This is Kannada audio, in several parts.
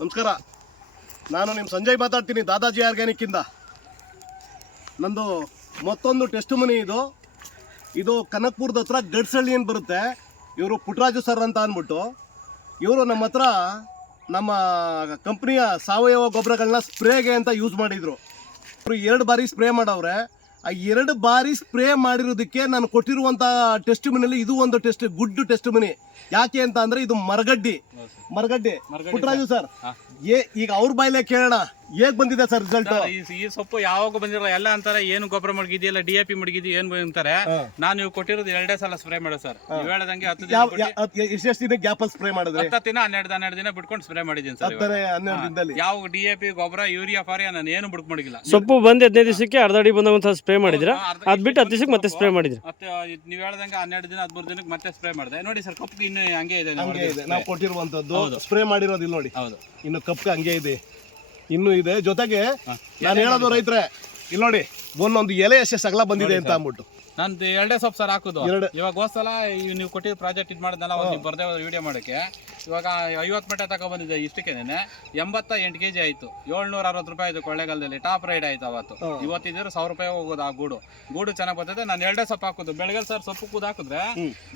ನಮಸ್ಕಾರ. ನಾನು ನಿಮ್ಮ ಸಂಜಯ್ ಮಾತಾಡ್ತೀನಿ, ದಾದಾಜಿ ಆರ್ಗ್ಯಾನಿಕ್ ಇಂದ. ನಂದು ಮತ್ತೊಂದು ಟೆಸ್ಟ್ ಮನಿ ಇದು ಕನಕಪುರದ ಹತ್ರ ಗಡ್ಸಳ್ಳಿ ಏನು ಬರುತ್ತೆ. ಇವರು ಪುಟ್ಟರಾಜು ಸರ್ ಅಂತ ಅಂದ್ಬಿಟ್ಟು ಇವರು ನಮ್ಮ ಹತ್ರ ನಮ್ಮ ಕಂಪ್ನಿಯ ಸಾವಯವ ಗೊಬ್ಬರಗಳನ್ನ ಸ್ಪ್ರೇಗೆ ಅಂತ ಯೂಸ್ ಮಾಡಿದರು. ಇವರು 2 ಬಾರಿ ಸ್ಪ್ರೇ ಮಾಡವ್ರೆ. ಆ 2 ಬಾರಿ ಸ್ಪ್ರೇ ಮಾಡಿರೋದಕ್ಕೆ ನಾನು ಕೊಟ್ಟಿರುವಂಥ ಟೆಸ್ಟ್ ಮನಿಯಲ್ಲಿ ಇದು ಒಂದು ಗುಡ್ ಟೆಸ್ಟ್ ಮನಿ. ಯಾಕೆ ಅಂತ ಅಂದರೆ ಇದು ಮರಗಡ್ಡಿ ಪುಟ್ಟರಾಜು ಸರ್, ಈಗ ಅವ್ರ ಬಾಯಿಲೆ ಕೇಳೋಣ, ಹೇಗ್ ಬಂದಿದೆ ಸರ್ ರಿಸಲ್ಟ್? ಈ ಸೊಪ್ಪು ಯಾವಾಗ ಬಂದಿರಲ್ಲ, ಎಲ್ಲ ಅಂತಾರೆ ಏನು ಗೊಬ್ಬರ ಮಡಗಿದೆಯಲ್ಲ, DAP ಮಡಗಿದಿ ಏನ್ ಅಂತಾರೆ. ನಾನು ನೀವು ಕೊಟ್ಟಿರೋದು 2 ಸಲ ಸ್ಪ್ರೇ ಮಾಡೋ ಸರ್. ನೀವು ಹೇಳ್ದಂಗೆ 10 ದಿನ ಎಷ್ಟು ದಿನ ಗ್ಯಾಪ್ ಅಲ್ಲಿ ಸ್ಪ್ರೇ ಮಾಡಿದ್ರೆ? 10 ದಿನ 12 ದಿನ ಬಿಟ್ಕೊಂಡು ಸ್ಪ್ರೇ ಮಾಡಿದ್ದೀನಿ ಸರ್. 12 ದಿನದಲ್ಲಿ ಯಾವ DAP ಗೊಬ್ಬರ, ಯೂರಿಯಾ, ಫಾರಿಯಾ ನಾನು ಏನು ಬಿಟ್ಟು ಮಡಗಿಲ್ಲ. ಸೊಪ್ಪು ಬಂದು 15 ದಿವಸಕ್ಕೆ ಅರ್ಧ ಅಡಿ ಬಂದ ಸ್ಪ್ರೇ ಮಾಡಿದ್ರ, ಅದ್ ಬಿಟ್ಟು 10 ದಿವಸಕ್ಕೆ ಮತ್ತೆ ಸ್ಪ್ರೇ ಮಾಡಿದ್ರಿ. ಮತ್ತೆ ನೀವು ಹೇಳ್ದಂಗೆ 12 ದಿನ 13 ದಿನಕ್ಕೆ ಮತ್ತೆ ಸ್ಪ್ರೇ ಮಾಡಿದೆ. ನೋಡಿ ಸರ್, ಕಪ್ಪು ಇನ್ನು ಹಂಗೆ ಇದೆ. ನಾವು ಕೊಟ್ಟಿರುವಂತದ್ದು ಸ್ಪ್ರೇ ಮಾಡಿರೋದು ಇಲ್ಲಿ ನೋಡಿ. ಹೌದು, ಇನ್ನು ಕಪ್ಪು ಹಂಗೆ ಇದೆ, ಇನ್ನೂ ಇದೆ. ಜೊತೆಗೆ ನಾನು ಹೇಳೋದು ರೈತರೆ, ಇಲ್ಲಿ ನೋಡಿ ಒಂದೊಂದು ಎಲೆ ಎಷ್ಟು ಅಗಲ ಬಂದಿದೆ ಅಂತ ಅಂದ್ಬಿಟ್ಟು. ನಂದು 2 ಸೊಪ್ಪು ಸರ್ ಹಾಕುದು. ಇವಾಗ ಹೋದ್ಸಲ ನೀವು ಕೊಟ್ಟಿದ್ದ ಪ್ರಾಜೆಕ್ಟ್ ಇದು ಮಾಡಿದ್ನಲ್ಲ, ನೀವು ಬರ್ದೇ ವಿಡಿಯೋ ಮಾಡೋಕ್ಕೆ. ಇವಾಗ 50 ಮಟ್ಟ ತಗೊಬಂದಿದ್ದೆ ಇಷ್ಟಕ್ಕೇನೆ. 88 kg ಆಯ್ತು. 760 ರೂಪಾಯಿ ಆಯ್ತು ಕೊಳ್ಳೇಗಾಲದಲ್ಲಿ. ಟಾಪ್ ರೈಡ್ ಆಯ್ತು ಅವತ್ತು. ಇವತ್ತಿದ್ರೆ 1000 ರೂಪಾಯಿ ಹೋಗೋದು. ಆ ಗೂಡು ಚೆನ್ನಾಗಿ ಬರ್ತದೆ. ನಾನು 2 ಸೊಪ್ಪು ಹಾಕೋದು ಬೆಳಗ್ಗೆ ಸರ್. ಸೊಪ್ಪು ಕೂದ್ ಹಾಕಿದ್ರೆ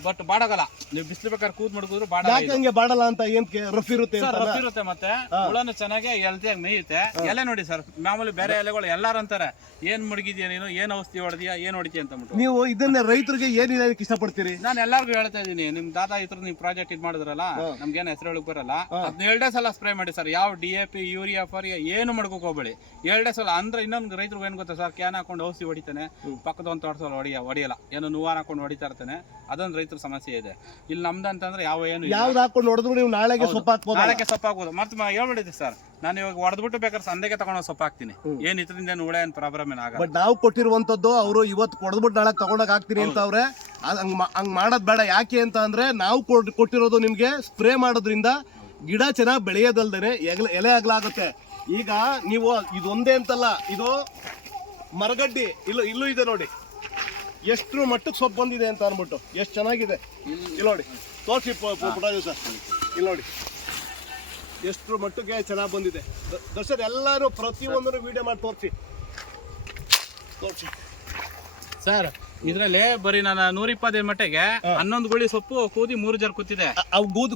ಬಟ್ ಬಾಡಗಲ್ಲ. ನೀವು ಬಿಸಿಲು ಬೇಕಾದ್ರೆ ಕೂದ್ ಮಡ್ಕಿದ್ರು ಬಾಡಲ್ಲ ಅಂತ ಏನ್ ರಫ್ ಇರುತ್ತೆ ಸರ್. ರಫ್ ಇರುತ್ತೆ, ಮತ್ತೆ ಹುಳನು ಚೆನ್ನಾಗಿ ಹೆಲ್ತಿಯಾಗಿ ಮೇಯುತ್ತೆ. ಎಲೆ ನೋಡಿ ಸರ್, ಮಾಮೂಲಿ ಬೇರೆ ಎಲೆಗಳು ಎಲ್ಲಾರು ಅಂತಾರೆ ಏನ್ ಮಡಗಿದ್ಯಾ ನೀನು, ಏನ್ ಔಷಧಿ ಹೊಡೆದಿಯಾ, ಏನ್ ಹೊಡಿತೀಯ ಅಂತ ಅಂದ್ಬಿಟ್ಟು. ನೀವು ಇದನ್ನ ರೈತರಿಗೆ ಏನ್ ಇಷ್ಟಪಡ್ತೀರಿ? ನಾನು ಎಲ್ಲಾರ್ಗು ಹೇಳ್ತಾ ಇದೀನಿ, ನಿಮ್ ದಾದಾ ಇದ್ರ ನೀವು ಪ್ರಾಜೆಕ್ಟ್ ಇದು ಮಾಡಿದ್ರಲ್ಲ, ನಮ್ಗೇನು ಹೆಸರು ಹೇಳಕ್ ಬರಲ್ಲ. ಅದ್ನ 2 ಸಲ ಸ್ಪ್ರೇ ಮಾಡಿ ಸರ್. ಯಾವ DAP, ಯೂರಿಯಾ, ಫಾರಿಯಾ ಏನು ಮಾಡ್ಕೋಕ್ ಹೋಗ್ಬೇಡಿ. 2 ಸಲ ಅಂದ್ರೆ ಇನ್ನೊಂದು ರೈತರು ಏನ್ ಗೊತ್ತಾ ಸರ್, ಕ್ಯಾನ್ ಹಾಕೊಂಡು ಔಷಧಿ ಹೊಡಿತಾನೆ, ಪಕ್ಕದ ಒಂದು ತೋಟಸಲ ಹೊಡಿಯಲ್ಲ, ಏನೋ ನೂವಾರ ಹಾಕೊಂಡು ಹೊಡಿತಾ ಇರ್ತಾನೆ. ಅದೊಂದು ರೈತರ ಸಮಸ್ಯೆ ಇದೆ. ಇಲ್ಲಿ ನಮ್ದು ಅಂತಂದ್ರೆ ಯಾವ್ದು ಹಾಕೊಂಡು ಹೊಡೆದ್ರು ನೀವು ನಾಳೆಗೆ ಸೊಪ್ಪು ಹಾಕ್ಬೋದು. ನಾಳೆಗೆ ಸೊಪ್ಪು ಹಾಕ್ಬೋದು. ಮತ್ತೆ ಹೇಳ್ಬಿಟ್ಟಿದ್ದೆ ಸರ್, ನಾನು ಇವಾಗ ಹೊಡೆದ್ಬಿಟ್ಟು ಬೇಕಾದ್ರೆ ಸಂದೆಗೆ ತಗೊಂಡು ಸೊಪ್ಪು ಹಾಕ್ತೀನಿ. ಏನ್ ಇದರಿಂದ ಹುಳ ಏನ್ ಪ್ರಾಬ್ಲಮ್ ಏನಾಗಲ್ಲ. ಬಟ್ ನಾವು ಕೊಟ್ಟಿರುವಂತದ್ದು ಅವರು ಇವತ್ತು ಕೊಡದ್ಬಿಟ್ಟು ನಾಳೆ ತಗೊಂಡೋಗಿ ಹಾಕ್ತೀನಿ ಅಂತ ಅವ್ರೆ. ಹಂಗ್ ಮಾಡೋದ್ ಬೇಡ. ಯಾಕೆ ಅಂತ ಅಂದ್ರೆ ನಾವು ಕೊಟ್ಟಿರೋದು ನಿಮ್ಗೆ ಸ್ಪ್ರೇ ಮಾಡೋದ್ರಿಂದ ಗಿಡ ಚೆನ್ನಾಗಿ ಬೆಳೆಯೋದಲ್ದೇನೆ ಎಲೆ ಅಗಲಾಗುತ್ತೆ. ಈಗ ನೀವು ಇದೊಂದೇ ಅಂತಲ್ಲ, ಇದು ಮರಗಡ್ಡಿ ಇಲ್ಲೂ ಇದೆ ನೋಡಿ, ಎಷ್ಟು ಮಟ್ಟಕ್ಕೆ ಸೊಪ್ಪು ಬಂದಿದೆ ಅಂತ ಅನ್ಬಿಟ್ಟು. ಎಷ್ಟು ಚೆನ್ನಾಗಿದೆ ಇಲ್ಲಿ ನೋಡಿ. ತೋರಿಸಿ ಪುಟ್ಟರಾಜು ಸರ್, ಇಲ್ಲಿ ನೋಡಿ ಎಷ್ಟು ಮಟ್ಟಿಗೆ ಚೆನ್ನಾಗಿ ಬಂದಿದೆ. ದರ್ಶನ್ ಎಲ್ಲಾರು ಪ್ರತಿಯೊಂದನ್ನು ವಿಡಿಯೋ ಮಾಡಿ ತೋರಿಸಿ ಸರ್. ಇದ್ರಲ್ಲಿ ಬರೀ ನಾನು 125 ಮಟ್ಟಿಗೆ 11 ಗುಳಿ ಸೊಪ್ಪು ಕೂದಿ 3 ಜರ್ ಕೂತಿದೆ.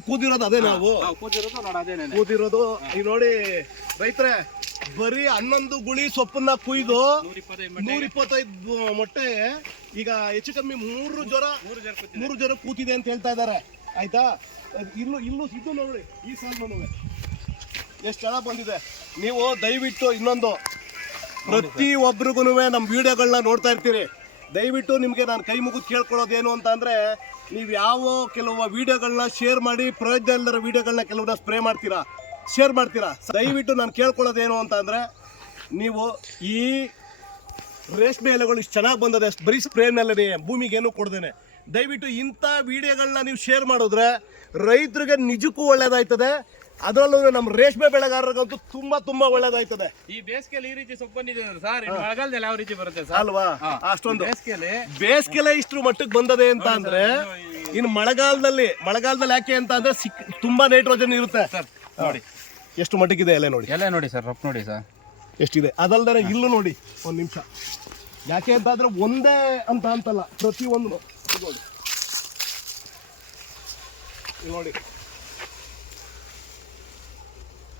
ಕೂದಿರೋದು ಅದೇ, ನಾವು ಕೂದಿರೋದು ನೋಡಿ, ಅದೇನೆ ಕೂದಿರೋದು. ಈಗ ನೋಡಿ ರೈತರೆ, ಬರೀ 11 ಗುಳಿ ಸೊಪ್ಪನ್ನ ಕುಯ್ದು 125 ಮೊಟ್ಟೆ. ಈಗ ಹೆಚ್ಚು ಕಮ್ಮಿ 3 ಜರ ಕೂತಿದೆ ಅಂತ ಹೇಳ್ತಾ ಇದ್ದಾರೆ. ಆಯ್ತಾ? ಇಲ್ಲೂ ಇದು ನೋಡಿ, ಈ ಸಾಲು ಎಷ್ಟು ಚೆನ್ನಾಗಿ ಬಂದಿದೆ. ನೀವು ದಯವಿಟ್ಟು ಇನ್ನೊಂದು, ಪ್ರತಿ ಒಬ್ರಿಗೂ ನಮ್ಮ ವಿಡಿಯೋಗಳನ್ನ ನೋಡ್ತಾ ಇರ್ತೀರಿ. ದಯವಿಟ್ಟು ನಿಮಗೆ ನಾನು ಕೈ ಮುಗಿದು ಕೇಳ್ಕೊಳ್ಳೋದೇನು ಅಂತ ಅಂದರೆ, ನೀವು ಕೆಲವು ವಿಡಿಯೋಗಳನ್ನ ಶೇರ್ ಮಾಡಿ, ಪ್ರಯೋಜನ ಇಲ್ಲದ ವಿಡಿಯೋಗಳನ್ನ ಕೆಲವನ್ನ ಸ್ಪ್ರೇ ಮಾಡ್ತೀರಾ, ಶೇರ್ ಮಾಡ್ತೀರಾ. ದಯವಿಟ್ಟು ನಾನು ಕೇಳ್ಕೊಳ್ಳೋದೇನು ಅಂತ ಅಂದರೆ, ನೀವು ಈ ರೇಷ್ಮೆ ಎಲೆಗಳು ಇಷ್ಟು ಚೆನ್ನಾಗಿ ಬಂದದೆ ಬರೀ ಸ್ಪ್ರೇನಲ್ಲೇ, ಭೂಮಿಗೇನು ಕೊಡ್ದೇನೆ, ದಯವಿಟ್ಟು ಇಂಥ ವಿಡಿಯೋಗಳನ್ನ ನೀವು ಶೇರ್ ಮಾಡಿದ್ರೆ ರೈತರಿಗೆ ನಿಜಕ್ಕೂ ಒಳ್ಳೇದಾಯ್ತದೆ. ಅದರಲ್ಲೂ ನಮ್ಮ ರೇಷ್ಮೆ ಬೆಳೆಗಾರರಿಗಂತೂ ತುಂಬಾ ಒಳ್ಳೇದಾಯ್ತದೆ. ಈ ಬೇಸಿಗೆಯಲ್ಲಿ ಈ ರೀತಿ ಸೊಪ್ಪು ಬಂದಿದೆ ಸರ್. ಮಳೆಗಾಲದಲ್ಲಿ ಯಾವ ರೀತಿ ಬರುತ್ತೆ ಸರ್ ಅಲ್ವಾ? ಅಷ್ಟೊಂದು ಬೇಸಿಗೆಲೆ ಇಷ್ಟು ಮಟ್ಟಕ್ಕೆ ಬಂದದೆ ಅಂತ ಅಂದ್ರೆ, ಇನ್ನು ಮಳೆಗಾಲದಲ್ಲಿ ಯಾಕೆ ಅಂತ ಅಂದ್ರೆ ತುಂಬಾ ನೈಟ್ರೋಜನ್ ಇರುತ್ತೆ ಸರ್. ನೋಡಿ ಎಷ್ಟು ಮಟ್ಟಕ್ಕಿದೆ ಎಲೆ ನೋಡಿ ಸರ್, ರಫ್ ನೋಡಿ ಸರ್ ಎಷ್ಟಿದೆ. ಅದಲ್ದೇ ಇಲ್ಲೂ ನೋಡಿ, ಒಂದು ನಿಮಿಷ. ಯಾಕೆ ಅಂತ ಅಂದ್ರೆ ಒಂದೇ ಅಂತಲ್ಲ, ಪ್ರತಿಯೊಂದು ನೋಡಿ.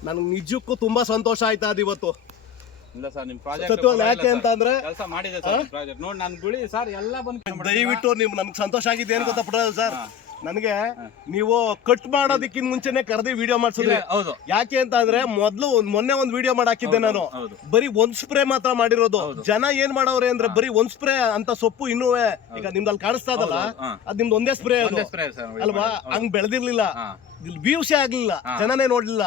ನನಗೆ ನಿಜಕ್ಕೂ ತುಂಬಾ ಸಂತೋಷ ಆಯ್ತಾ ಅದು ಇವತ್ತು. ಇಲ್ಲ ಸರ್, ನಿಮ್ ಪ್ರಾಜೆಕ್ಟ್ ಯಾಕೆ ಅಂತ ಅಂದ್ರೆ ಕೆಲಸ ಮಾಡಿದೆ ಸರ್. ಪ್ರಾಜೆಕ್ಟ್ ನೋಡಿ, ನಾನು ಗುಳಿ ಸರ್ ಎಲ್ಲ ಬಂದು ದಯವಿಟ್ಟು ನನ್ಗೆ ಸಂತೋಷ ಆಗಿದೆ. ಏನು ಗೊತ್ತಾ ಪುಟ್ಟರಾಜು ಸರ್, ನನಗೆ ನೀವು ಕಟ್ ಮಾಡೋದಕ್ಕಿಂತ ಮುಂಚೆನೆ ಕರೆದಿ ವಿಡಿಯೋ ಮಾಡ್ಸಿದ್ರೆ. ಹೌದು. ಯಾಕೆ ಅಂತ ಅಂದ್ರೆ ಮೊನ್ನೆ ಒಂದು ವಿಡಿಯೋ ಮಾಡಾಕಿದ್ದೆ ನಾನು, ಬರೀ ಒಂದ್ ಸ್ಪ್ರೇ ಮಾತ್ರ ಮಾಡಿರೋದು. ಜನ ಏನ್ ಮಾಡವ್ರೆ ಅಂದ್ರೆ ಬರೀ ಒಂದ್ ಸ್ಪ್ರೇ ಅಂತ ಸೊಪ್ಪು ಇನ್ನೂ ಈಗ ನಿಮ್ದಲ್ಲಿ ಕಾಣಿಸ್ತಾ ಇದಲ್ಲ, ಅದ್ ನಿಮ್ದು ಒಂದೇ ಸ್ಪ್ರೇ ಅಲ್ವಾ? ಹಂಗ್ ಬೆಳೆದಿರ್ಲಿಲ್ಲ, ವ್ಯೂಸೇ ಆಗ್ಲಿಲ್ಲ, ಜನನೇ ನೋಡ್ಲಿಲ್ಲ.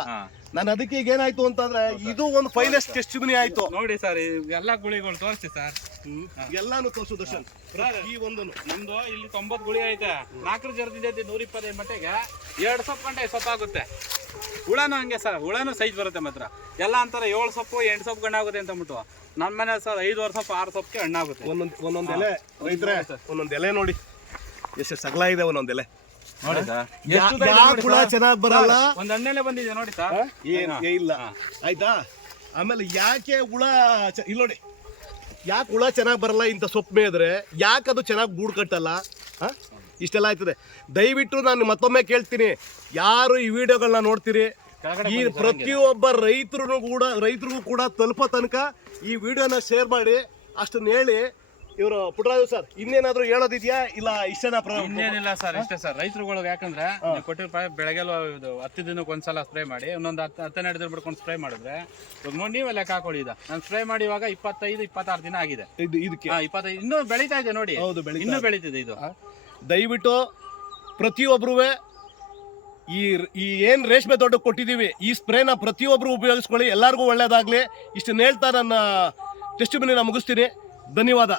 ನಾನು ಅದಕ್ಕೆ ಈಗ ಏನಾಯ್ತು ಅಂತಂದ್ರೆ, ಇದು ಒಂದು ಫೈನೆಸ್ಟ್ ಟೆಸ್ಟ್ ಮನಿ ಆಯ್ತು ನೋಡಿ ಸರ್. ಎಲ್ಲಾ ಗುಳಿಗಳು ತೋರಿಸ್ತಿ ಸರ್, ಎಲ್ಲಾನು ತೋರಿಸು ದರ್ಶನ್. ಈ ಒಂದು ನಮ್ದು ಇಲ್ಲಿ 90 ಗುಳಿ ಐತೆ. 4 ಜರದಿಂದ 125 ಮಟ್ಟಿಗೆ 2 ಸೊಪ್ಪು ಗಂಟೆ ಸೊಪ್ಪಾಗುತ್ತೆ. ಹುಳನು ಹಂಗೆ ಸರ್, ಹುಳನು ಸೈಜ್ ಬರುತ್ತೆ ಮಾತ್ರ. ಎಲ್ಲ ಅಂತಾರೆ 7 ಸೊಪ್ಪು 8 ಸೊಪ್ಪು ಗಂಡಾಗುತ್ತೆ ಅಂತ ಅಂದ್ಬಿಟ್ಟು. ನನ್ನ ಮನೆ ಸರ್ 5 ಸೊಪ್ಪು 6 ಸೊಪ್ಪಿಗೆ ಹಣ್ಣಾಗುತ್ತೆ. ಒಂದೊಂದು ಎಲೆ ರೈತರೆ, ಒಂದೊಂದು ಎಲೆ ನೋಡಿ ಎಷ್ಟು ಸಗಲ ಇದೆ ಒಂದೊಂದು ಎಲೆ. ನೋಡಿ ಸರ್ ಯಾಕೆ ಹುಳ ಚೆನ್ನಾಗಿ ಬರಲ್ಲ? ಒಂದ್ ಹಣ್ಣೆಲೆ ಬಂದಿದೆ ನೋಡಿ ಸರ್. ಇಲ್ಲ ಆಯ್ತಾ. ಆಮೇಲೆ ಯಾಕೆ ಹುಳ ಇಲ್ಲಿ ನೋಡಿ, ಯಾಕೆ ಹುಳ ಚೆನ್ನಾಗಿ ಬರಲ್ಲ ಇಂಥ ಸೊಪ್ಪು ಮೇದ್ರೆ, ಯಾಕೆ ಅದು ಚೆನ್ನಾಗಿ ಗೂಡು ಕಟ್ಟಲ್ಲ? ಇಷ್ಟೆಲ್ಲ ಆಯ್ತದೆ. ದಯವಿಟ್ಟು ನಾನು ಮತ್ತೊಮ್ಮೆ ಕೇಳ್ತೀನಿ, ಯಾರು ಈ ವಿಡಿಯೋಗಳನ್ನ ನೋಡ್ತೀರಿ, ಈ ಪ್ರತಿಯೊಬ್ಬ ರೈತರಿಗೂ ಕೂಡ ತಲುಪೋ ತನಕ ಈ ವಿಡಿಯೋನ ಶೇರ್ ಮಾಡಿ. ಅಷ್ಟನ್ನ ಹೇಳಿ ಇವರು ಪುಟ್ಟರಾಜು ಸರ್ ಇನ್ನೇನಾದ್ರೂ ಹೇಳೋದಿದ್ಯಾ? ಇಲ್ಲ ಇಷ್ಟೇನಾ? ಇನ್ನೇನಿಲ್ಲ ಸರ್, ಇಷ್ಟೇ ಸರ್. ರೈತರುಗಳಿಗೆ ಯಾಕಂದ್ರೆ ನೀವು ಕೊಟ್ಟಿರೋ ಬೆಳಗ್ಗೆಲ್ಲ 10 ದಿನಕ್ಕೆ ಒಂದ್ಸಲ ಸ್ಪ್ರೇ ಮಾಡಿ, ಇನ್ನೊಂದು 10-12 ದಿನ ಬಿಡ್ಕೊಂಡು ಸ್ಪ್ರೇ ಮಾಡಿದ್ರೆ, ಇವಾಗ ನೋಡಿ ನೀವೇ ಲೆಕ್ಕ ಹಾಕೊಳ್ಳಿ. ನಾನು ಸ್ಪ್ರೇ ಮಾಡಿ ಇವಾಗ 25-26 ದಿನ ಆಗಿದೆ. ಇದಕ್ಕೆ 25 ಇನ್ನೂ ಬೆಳೀತಾ ಇದೆ ನೋಡಿ. ಹೌದು, ಇನ್ನೂ ಬೆಳೀತಿದೆ ಇದು. ದಯವಿಟ್ಟು ಪ್ರತಿಯೊಬ್ಬರೂ ಈ ಏನ್ ರೇಷ್ಮೆ ದೊಡ್ಡ ಕೊಟ್ಟಿದೀವಿ, ಈ ಸ್ಪ್ರೇನ ಪ್ರತಿಯೊಬ್ಬರು ಉಪಯೋಗಿಸ್ಕೊಳ್ಳಿ. ಎಲ್ಲರಿಗೂ ಒಳ್ಳೇದಾಗ್ಲಿ. ಇಷ್ಟನ್ನ ಹೇಳ್ತಾ ನನ್ನ ಟೆಸ್ಟ್ ಮುಗಿಸ್ತೀನಿ. ಧನ್ಯವಾದ.